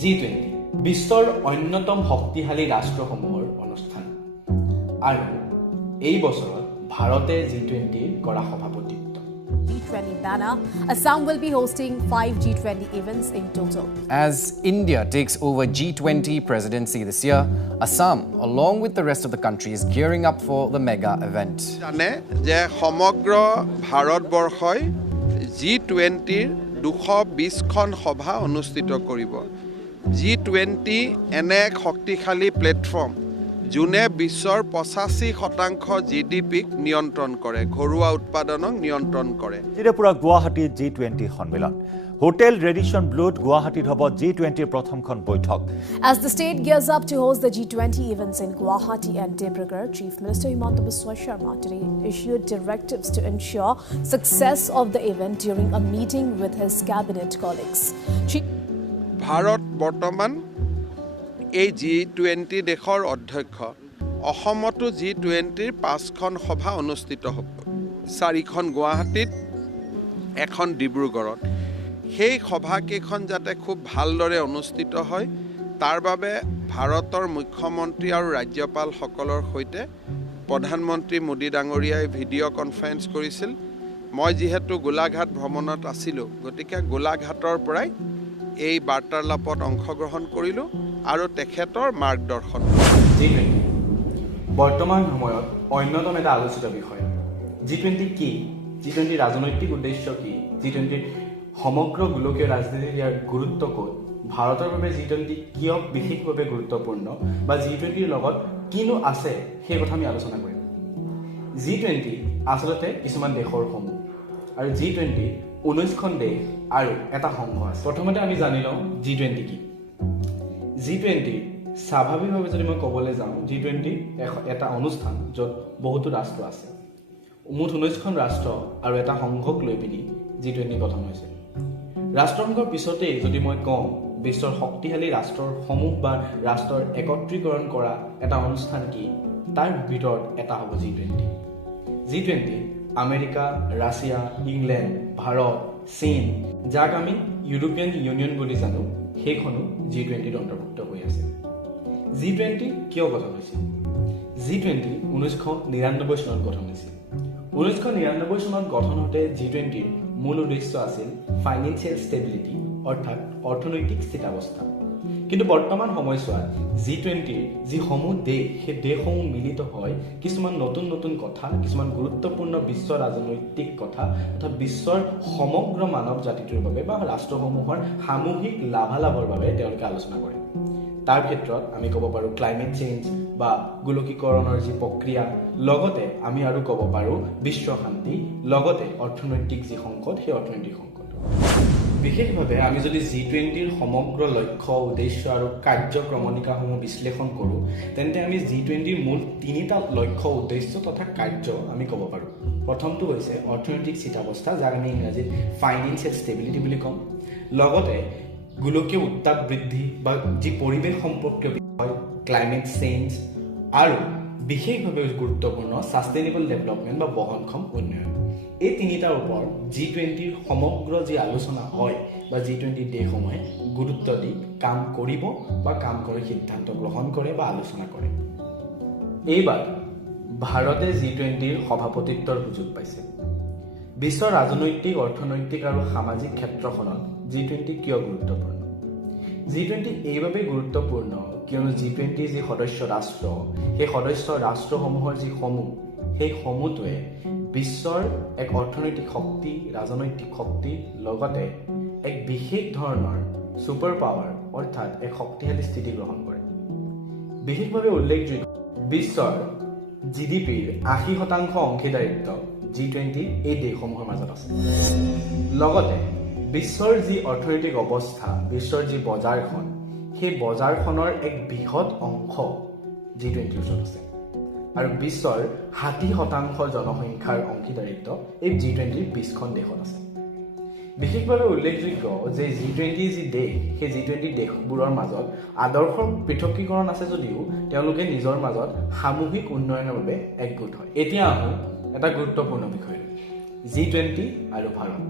G-20 বিশ্বৰ অন্যতম শক্তিশালী ৰাষ্ট্ৰসমূহৰ অনুষ্ঠান আৰু এই বছৰত ভাৰতে G-20 কৰা সভাপতিত্ব G20 banner. Assam will be hosting 5 G20 events in total. As India takes over G20 presidency this year, Assam, along with the rest of the country, is gearing up for the mega event. জানে যে সমগ্ৰ ভাৰতবৰ্ষই G20 220খন সভা অনুষ্ঠিত কৰিব G20 এনে এক শক্তিশালী প্লেটফৰ্ম যোনে বিশ্বৰ 85% জিডিপিক নিয়ন্ত্ৰণ কৰে ঘৰুৱা উৎপাদনক নিয়ন্ত্ৰণ কৰে ত্ৰিপুৰা গুৱাহাটী G20 সন্মিলন হোটেল ৰেডিশ্যন ব্লুত গুৱাহাটীত হ'ব G20 প্ৰথমখন বৈঠক As the state gears up to host the G20 events in Guwahati and Dibrugarh, Chief Minister Himanta Biswa Sharma today issued directives to ensure success of the event during a meeting with his cabinet colleagues. Bharat বৰ্তমান এই G20 দেশৰ অধ্যক্ষ অসমতো G20ৰ 5খন সভা অনুষ্ঠিত হ'ব 4খন গুৱাহাটীত এখন ডিব্ৰুগড়ত সেই সভাকেইখন যাতে খুব ভালদৰে অনুষ্ঠিত হয় তাৰ বাবে ভাৰতৰ মুখ্যমন্ত্ৰী আৰু ৰাজ্যপালসকলৰ সৈতে প্ৰধানমন্ত্ৰী মোদী ডাঙৰীয়াই ভিডিঅ' কনফাৰেন্স কৰিছিল মই যিহেতু গোলাঘাট ভ্ৰমণত আছিলোঁ গতিকে গোলাঘাটৰ পৰাই এই বাৰ্তালাপত অংশগ্ৰহণ কৰিলোঁ আৰু তেখেতৰ মাৰ্গদৰ্শন G-20 বৰ্তমান সময়ত অন্যতম এটা আলোচিত বিষয় G-20 কি G-20 ৰাজনৈতিক উদ্দেশ্য কি G-20 সমগ্ৰ গোলকীয় ৰাজনীতিৰ ইয়াৰ গুৰুত্ব ক'ত ভাৰতৰ বাবে G-20 কিয় বিশেষভাৱে গুৰুত্বপূৰ্ণ বা G-20ৰ লগত কিনো আছে সেই কথা আমি আলোচনা কৰিম G-20 আচলতে কিছুমান দেশৰ সমূহ আৰু G-20 19খন দেশ আৰু এটা সংঘ আছে প্ৰথমতে আমি জানি লওঁ G-20 কি G-20 স্বাভাৱিকভাৱে যদি মই ক'বলৈ যাওঁ G-20 এটা অনুষ্ঠান য'ত বহুতো ৰাষ্ট্ৰ আছে মুঠ 19খন ৰাষ্ট্ৰ আৰু এটা সংঘক লৈ পিনি G-20 গঠন হৈছে ৰাষ্ট্ৰসংঘৰ পিছতেই যদি মই কওঁ বিশ্বৰ শক্তিশালী ৰাষ্ট্ৰৰ সমূহ বা ৰাষ্ট্ৰৰ একত্ৰীকৰণ কৰা এটা অনুষ্ঠান কি তাৰ ভিতৰত এটা হ'ব G-20 G-20 America Russia England Bharat চীন যাক আমি ইউৰোপিয়ান ইউনিয়ন বুলি জানো সেইখনো G-20ৰ অন্তৰ্ভুক্ত হৈ আছে G-20 কিয় গঠন হৈছিল G-20 1999 চনত গঠন হৈছিল 1999 চনত গঠন হওঁতে G-20ৰ মূল উদ্দেশ্য আছিল ফাইনেন্সিয়েল ষ্টেবিলিটি অৰ্থাৎ অৰ্থনৈতিক স্থিতাৱস্থা কিন্তু বৰ্তমান সময়ছোৱাত G-20ৰ যিসমূহ দেশ সেই দেশসমূহ মিলিত হয় কিছুমান নতুন নতুন কথা কিছুমান গুৰুত্বপূৰ্ণ বিশ্ব ৰাজনৈতিক কথা তথা বিশ্বৰ সমগ্ৰ মানৱ জাতিটোৰ বাবে বা ৰাষ্ট্ৰসমূহৰ সামূহিক লাভালাভৰ বাবে তেওঁলোকে আলোচনা কৰে তাৰ ক্ষেত্ৰত আমি ক'ব পাৰোঁ ক্লাইমেট চেঞ্জ বা গোলকীকৰণৰ যি প্ৰক্ৰিয়া লগতে আমি আৰু ক'ব পাৰোঁ বিশ্ব শান্তি লগতে অৰ্থনৈতিক যি সংকট সেই অৰ্থনৈতিক সংকট বিশেষভাৱে আমি যদি G-20ৰ সমগ্ৰ লক্ষ্য উদ্দেশ্য আৰু কাৰ্যক্ৰমণিকাসমূহ বিশ্লেষণ কৰোঁ তেন্তে আমি G-20ৰ মূল তিনিটা লক্ষ্য উদ্দেশ্য তথা কাৰ্য আমি ক'ব পাৰোঁ প্ৰথমটো হৈছে অৰ্থনৈতিক স্থিতাৱস্থা যাক আমি ইংৰাজীত ফাইনেন্সিয়েল ষ্টেবিলিটি বুলি ক'ম লগতে গোলকীয় উত্তাপ বৃদ্ধি বা যি পৰিৱেশ সম্পৰ্কীয় বিষয় ক্লাইমেট চেঞ্জ আৰু বিশেষভাৱে গুৰুত্বপূৰ্ণ ছাষ্টেইনেবল ডেভেলপমেণ্ট বা বহনক্ষম উন্নয়ন এই তিনিটাৰ ওপৰত G-20ৰ সমগ্ৰ যি আলোচনা হয় বা G-20 দেশসমূহে গুৰুত্ব দি কাম কৰিব বা কাম কৰি সিদ্ধান্ত গ্ৰহণ কৰে বা আলোচনা কৰে এইবাৰ ভাৰতে G-20ৰ সভাপতিত্বৰ সুযোগ পাইছে বিশ্বৰ ৰাজনৈতিক অৰ্থনৈতিক আৰু সামাজিক ক্ষেত্ৰখনত G-20 কিয় গুৰুত্বপূৰ্ণ G-20 এইবাবেই গুৰুত্বপূৰ্ণ কিয়নো G-20 যি সদস্য ৰাষ্ট্ৰ সেই সদস্য ৰাষ্ট্ৰসমূহৰ যি সমূহ সেই সমূহটোৱে বিশ্বৰ এক অৰ্থনৈতিক শক্তি ৰাজনৈতিক শক্তি লগতে এক বিশেষ ধৰণৰ ছুপাৰ পাৱাৰ অৰ্থাৎ এক শক্তিশালী স্থিতি গ্ৰহণ কৰে বিশেষভাৱে উল্লেখযোগ্য বিশ্বৰ জিডিপিৰ 80% অংশীদাৰিত্ব G-20 এই দেশসমূহৰ মাজত আছে লগতে বিশ্বৰ যি অৰ্থনৈতিক অৱস্থা বিশ্বৰ যি বজাৰখন সেই বজাৰখনৰ এক বৃহৎ অংশ G-20ৰ ওচৰত আছে আৰু বিশ্বৰ 60% জনসংখ্যাৰ অংশীদাৰিত্ব এই G-20ৰ 20খন দেশত আছে বিশেষভাৱে উল্লেখযোগ্য যে G-20 যি দেশ সেই G-20 দেশবোৰৰ মাজত আদৰ্শ পৃথকীকৰণ আছে যদিও তেওঁলোকে নিজৰ মাজত সামূহিক উন্নয়নৰ বাবে একগোট হয় এতিয়া আহোঁ এটা গুৰুত্বপূৰ্ণ বিষয় G-20 আৰু ভাৰত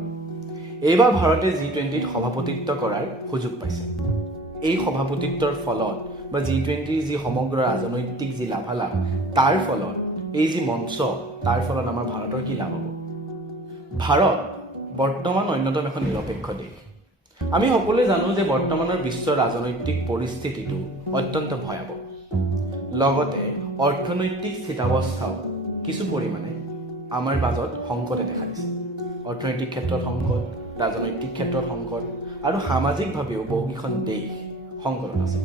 এইবাৰ ভাৰতে G-20ত সভাপতিত্ব কৰাৰ সুযোগ পাইছে এই সভাপতিত্বৰ ফলত বা G20ৰ যি সমগ্ৰ ৰাজনৈতিক যি লাভালাভ তাৰ ফলত এই যি মঞ্চ তাৰ ফলত আমাৰ ভাৰতৰ কি লাভ হ'ব? ভাৰত বৰ্তমান অন্যতম এখন নিৰপেক্ষ দেশ। আমি সকলোৱে জানো যে বৰ্তমানৰ বিশ্বৰ ৰাজনৈতিক পৰিস্থিতিটো অত্যন্ত ভয়াৱহ। লগতে অৰ্থনৈতিক স্থিতাৱস্থাও কিছু পৰিমাণে আমাৰ মাজত সংকটে দেখা দিছে। অৰ্থনৈতিক ক্ষেত্ৰত সংকট, ৰাজনৈতিক ক্ষেত্ৰত সংকট আৰু সামাজিকভাৱেও বহুকেইখন দেশ সংকটত আছে।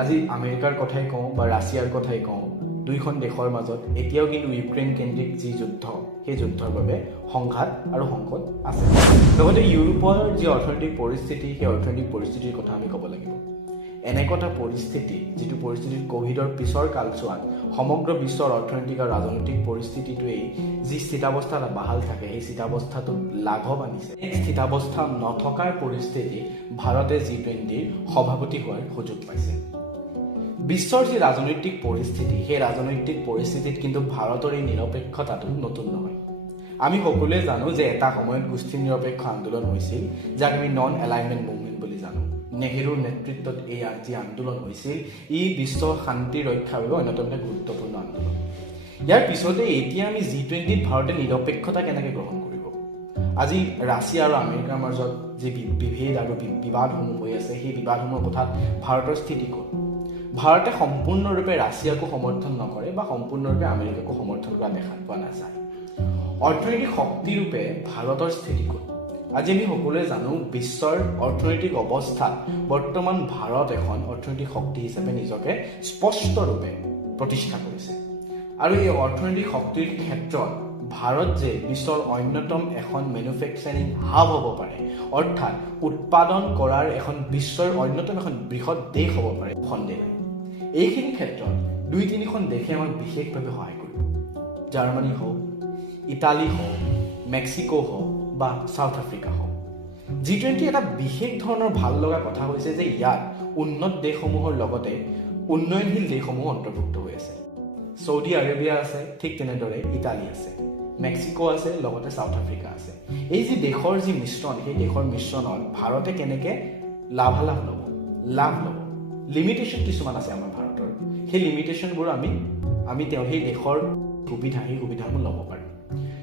আজি আমেৰিকাৰ কথাই কওঁ বা ৰাছিয়াৰ কথাই কওঁ, দুইখন দেশৰ মাজত এতিয়াও কিন্তু ইউক্ৰেইন কেন্দ্ৰিক যি যুদ্ধ, সেই যুদ্ধৰ বাবে সংঘাত আৰু সংকট আছে। লগতে ইউৰোপৰ যি অৰ্থনৈতিক পৰিস্থিতি, সেই অৰ্থনৈতিক পৰিস্থিতিৰ কথা আমি ক'ব লাগিব। এনেকুৱা এটা পৰিস্থিতি, যিটো পৰিস্থিতিত ক'ভিডৰ পিছৰ কালছোৱাত সমগ্ৰ বিশ্বৰ অৰ্থনৈতিক আৰু ৰাজনৈতিক পৰিস্থিতিটোৱেই যি স্থিতাৱস্থা বাহাল থাকে, সেই স্থিতাৱস্থাটোত লাঘৱ আনিছে। এই স্থিতাৱস্থা নথকাৰ পৰিস্থিতিত ভাৰতে G20ৰ সভাপতি হোৱাৰ সুযোগ পাইছে। বিশ্বৰ যি ৰাজনৈতিক পৰিস্থিতি, সেই ৰাজনৈতিক পৰিস্থিতিত কিন্তু ভাৰতৰ এই নিৰপেক্ষতাটো নতুন নহয়। আমি সকলোৱে জানো যে এটা সময়ত গোষ্ঠী নিৰপেক্ষ আন্দোলন হৈছিল, যাক আমি নন এলাইনমেণ্ট মুভমেণ্ট বুলি জানো। নেহেৰুৰ নেতৃত্বত এই যি আন্দোলন হৈছিল, ই বিশ্ব শান্তি ৰক্ষাৰ বাবে অন্যতম এটা গুৰুত্বপূৰ্ণ আন্দোলন। ইয়াৰ পিছতে এতিয়া আমি G20ত ভাৰতে নিৰপেক্ষতা কেনেকৈ গ্ৰহণ কৰিব? আজি ৰাছিয়া আৰু আমেৰিকাৰ মাজত যি বিভেদ আৰু বিবাদসমূহ হৈ আছে, সেই বিবাদসমূহৰ কথাত ভাৰতৰ স্থিতি ক'ত? ভাৰতে সম্পূৰ্ণৰূপে ৰাছিয়াকো সমৰ্থন নকৰে বা সম্পূৰ্ণৰূপে আমেৰিকাকো সমৰ্থন কৰা দেখা পোৱা নাযায়। অৰ্থনৈতিক শক্তিৰূপে ভাৰতৰ স্থিতি ক'ত? আজি আমি সকলোৱে জানো বিশ্বৰ অৰ্থনৈতিক অৱস্থাত বৰ্তমান ভাৰত এখন অৰ্থনৈতিক শক্তি হিচাপে নিজকে স্পষ্টৰূপে প্ৰতিষ্ঠা কৰিছে। আৰু এই অৰ্থনৈতিক শক্তিৰ ক্ষেত্ৰত ভাৰত যে বিশ্বৰ অন্যতম এখন মেনুফেকচাৰিং হাব হ'ব পাৰে, অৰ্থাৎ উৎপাদন কৰাৰ এখন বিশ্বৰ অন্যতম এখন বৃহৎ দেশ হ'ব পাৰে, সন্দেহ নাই। এইখিনি ক্ষেত্ৰত 2-3খন দেশে আমাক বিশেষভাৱে সহায় কৰিব। জাৰ্মানী হওক, ইটালী হওক, মেক্সিকো হওক বা চাউথ আফ্ৰিকা হওক। G20 এটা বিশেষ ধৰণৰ ভাল লগা কথা হৈছে যে ইয়াত উন্নত দেশসমূহৰ লগতে উন্নয়নশীল দেশসমূহ অন্তৰ্ভুক্ত হৈ আছে। ছৌদি আৰবিয়া আছে, ঠিক তেনেদৰে ইটালী আছে, মেক্সিকো আছে, লগতে চাউথ আফ্ৰিকা আছে। এই যি দেশৰ যি মিশ্ৰণ, সেই দেশৰ মিশ্ৰণত ভাৰতে কেনেকৈ লাভ ল'ব। লিমিটেশ্যন কিছুমান আছে আমাৰ ভাৰতৰ। সেই লিমিটেশ্যনবোৰ আমি তেওঁ সেই দেশৰ সুবিধাবোৰ ল'ব পাৰোঁ।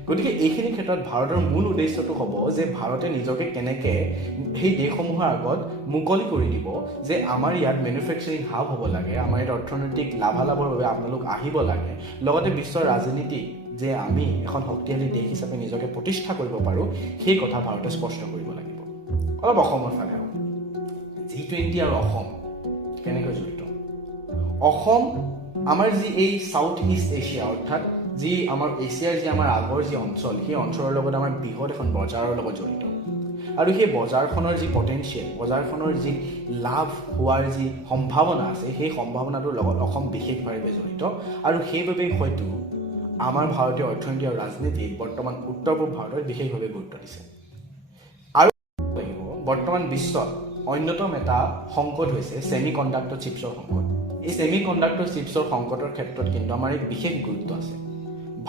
গতিকে এইখিনি ক্ষেত্ৰত ভাৰতৰ মূল উদ্দেশ্যটো হ'ব যে ভাৰতে নিজকে কেনেকৈ সেই দেশসমূহৰ আগত মুকলি কৰি দিব যে আমাৰ ইয়াত মেনুফেকচাৰিং হাব হ'ব লাগে, আমাৰ ইয়াত অৰ্থনৈতিক লাভালাভৰ বাবে আপোনালোক আহিব লাগে। লগতে বিশ্বৰ ৰাজনীতি যে আমি এখন শক্তিশালী দেশ হিচাপে নিজকে প্ৰতিষ্ঠা কৰিব পাৰোঁ, সেই কথা ভাৰতে স্পষ্ট কৰিব লাগিব। অলপ অসমৰ ফালে আহোঁ। G20 আৰু অসম কেনেকৈ জড়িত? অসম আমাৰ যি এই চাউথ ইষ্ট এছিয়া, অৰ্থাৎ যি আমাৰ এছিয়াৰ যি আমাৰ আগৰ যি অঞ্চল, সেই অঞ্চলৰ লগত আমাৰ বৃহৎ এখন বজাৰৰ লগত জড়িত। আৰু সেই বজাৰখনৰ যি পটেঞ্চিয়েল, বজাৰখনৰ যি লাভ হোৱাৰ যি সম্ভাৱনা আছে, সেই সম্ভাৱনাটোৰ লগত অসম বিশেষভাৱে জড়িত। আৰু সেইবাবেই হয়তো আমাৰ ভাৰতীয় অৰ্থনীতি আৰু ৰাজনীতিত বৰ্তমান উত্তৰ পূব ভাৰতত বিশেষভাৱে গুৰুত্ব দিছে। আৰু লাগিব বৰ্তমান বিশ্বত অন্যতম এটা সংকট হৈছে ছেমি কণ্ডাক্টৰ চিপছৰ সংকট। এই ছেমি কণ্ডাক্টৰ চিপছৰ সংকটৰ ক্ষেত্ৰত কিন্তু আমাৰ এক বিশেষ গুৰুত্ব আছে।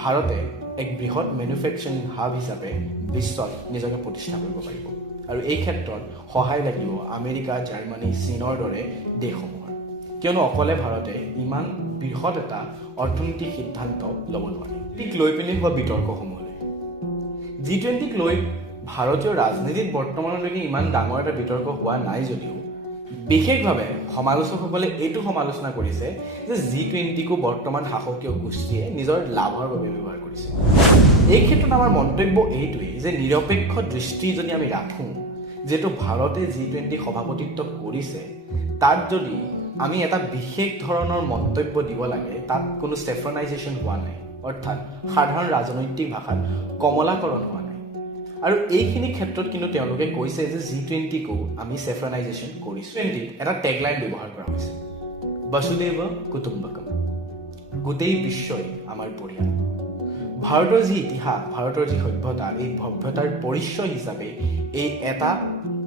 ভাৰতে এক বৃহৎ মেনুফেকচাৰিং হাব হিচাপে বিশ্বত নিজকে প্ৰতিষ্ঠা কৰিব পাৰিব। আৰু এই ক্ষেত্ৰত সহায় লাগিব আমেৰিকা, জাৰ্মানী, চীনৰ দৰে দেশসমূহৰ। কিয়নো অকলে ভাৰতে ইমান বৃহৎ এটা অৰ্থনৈতিক সিদ্ধান্ত ল'ব নোৱাৰে। ঠিক লৈ পিনি হোৱা বিতৰ্কসমূহলৈ G20ক লৈ ভাৰতীয় ৰাজনীতিত বৰ্তমানলৈকে ইমান ডাঙৰ এটা বিতৰ্ক হোৱা নাই যদিও বিশেষভাৱে সমালোচকসকলে এইটো সমালোচনা কৰিছে যে G20কো বৰ্তমান শাসকীয় গোষ্ঠীয়ে নিজৰ লাভৰ বাবে ব্যৱহাৰ কৰিছে। এই ক্ষেত্ৰত আমাৰ মন্তব্য এইটোৱেই যে নিৰপেক্ষ দৃষ্টি যদি আমি ৰাখোঁ, যিহেতু ভাৰতে G20 সভাপতিত্ব কৰিছে, তাত যদি আমি এটা বিশেষ ধৰণৰ মন্তব্য দিব লাগে, তাত কোনো ছেফ্ৰনাইজেশ্যন হোৱা নাই, অৰ্থাৎ সাধাৰণ ৰাজনৈতিক ভাষাত কমলাকৰণ হোৱা নাই। আৰু এইখিনি ক্ষেত্ৰত কিন্তু তেওঁলোকে কৈছে যে G20কো আমি ছেফ্ৰনাইজেশ্যন কৰিছোঁ। এটা টেগলাইন ব্যৱহাৰ কৰা হৈছে, বসুদেৱ কুটুম্বকম, গোটেই বিশ্বই আমাৰ পৰিয়াল। ভাৰতৰ যি ইতিহাস, ভাৰতৰ যি সভ্যতা, এই সভ্যতাৰ পৰিচয় হিচাপে এই এটা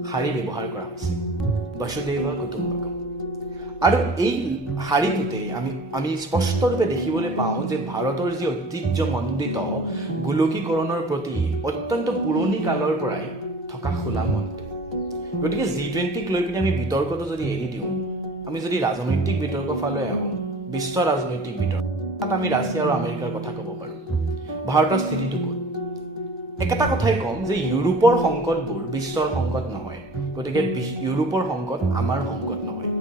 শাৰী ব্যৱহাৰ কৰা হৈছে, বসুদেৱ কুটুম্বকম। আৰু এই শাৰীটোতেই আমি স্পষ্টৰূপে দেখিবলৈ পাওঁ যে ভাৰতৰ যি ঐতিহ্যমণ্ডিত গোলকীকৰণৰ প্ৰতি অত্যন্ত পুৰণি কালৰ পৰাই থকা খোলা মনটো। গতিকে G20ক লৈ পিনে আমি বিতৰ্কটো যদি এৰি দিওঁ, আমি যদি ৰাজনৈতিক বিতৰ্ক ফালে আহোঁ, বিশ্ব ৰাজনৈতিক বিতৰ্ক, তাত আমি ৰাছিয়া আৰু আমেৰিকাৰ কথা ক'ব পাৰোঁ। ভাৰতৰ স্থিতিটো ক'ত? একেটা কথাই ক'ম যে ইউৰোপৰ সংকটবোৰ বিশ্বৰ সংকট নহয়, গতিকে ইউৰোপৰ সংকট আমাৰ সংকট নহয়।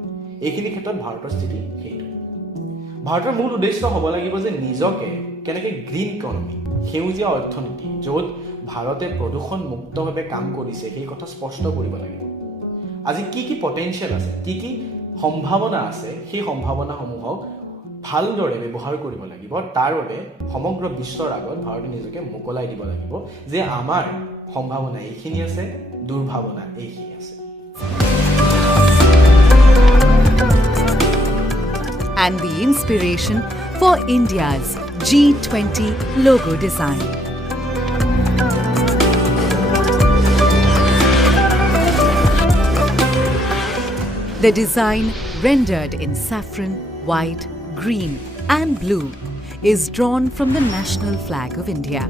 এইখিনি ক্ষেত্ৰত ভাৰতৰ স্থিতি সেইটো। ভাৰতৰ মূল উদ্দেশ্য হ'ব লাগিব যে নিজকে কেনেকৈ গ্ৰীণ ইকনমি, সেউজীয়া অৰ্থনীতি, য'ত ভাৰতে প্ৰদূষণ মুক্তভাৱে কাম কৰিছে সেই কথা স্পষ্ট কৰিব লাগিব। আজি কি কি পটেনচিয়েল আছে, কি কি সম্ভাৱনা আছে, সেই সম্ভাৱনাসমূহক ভালদৰে ব্যৱহাৰ কৰিব লাগিব। তাৰ বাবে সমগ্ৰ বিশ্বৰ আগত ভাৰতে নিজকে মোকলাই দিব লাগিব যে আমাৰ সম্ভাৱনা এইখিনি আছে, দুৰ্ভাৱনা এইখিনি আছে। And the inspiration for India's G20 logo design. The design, rendered in saffron, white, green and blue, is drawn from the national flag of India.